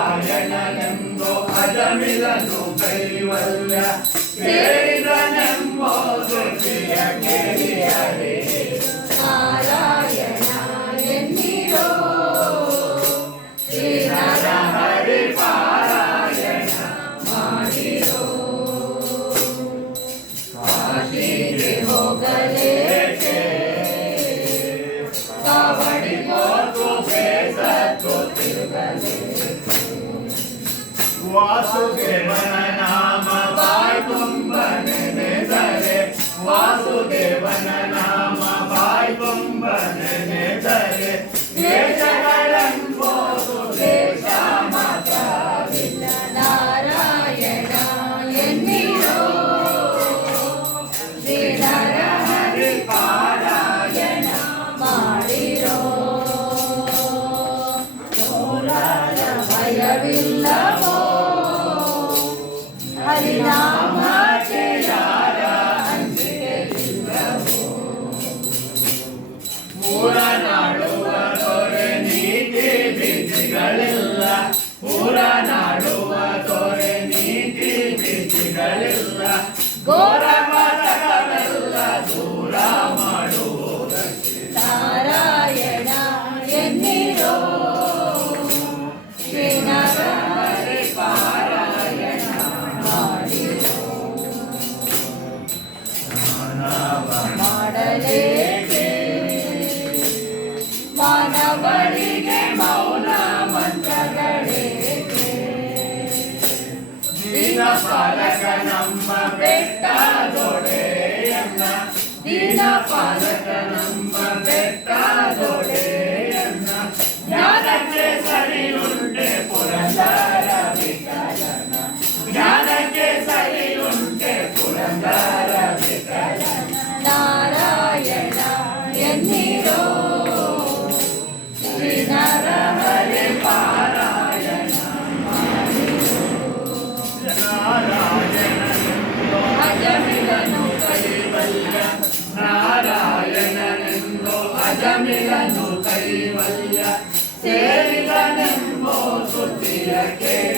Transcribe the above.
ನಾರಾಯಣನೆಂದು ಅಜಮಿಲನು ಕೈವಲ್ಯ ಸೇರಿದನೆ ತೀರಿ ಹೋಗಲೇಕೆ ಕಾವಡಿಗೋದು ಬೇಸತ್ತು ತಿರುಗಲೇಕೆ ವಾಸುದೇವನ ನಾಮ ಬಾಯಿ ತುಂಬ ನೆನೆದರೆ ವಾಸುದೇವನ ನಾಮ ಬಾಯಿ ತುಂಬ ನೆನೆದರೆ Ora ಮೌನ ಬಳಿಗೆ ಮೌನ ಮಂತ್ರಗಳಿವೆ ದಿನ ಪಾಲಕ ನಮ್ಮ ಬೆಟ್ಟ ದೊಡೆಯನ್ನ ದಿನ ಪಾಲಕ ನಮ್ಮ ಸಮಿರನು ಕೈವಲ್ಯ ಸೇರಿದನೆಂಬೋ ಸುದ್ದಿಯ ಕೇಳಿ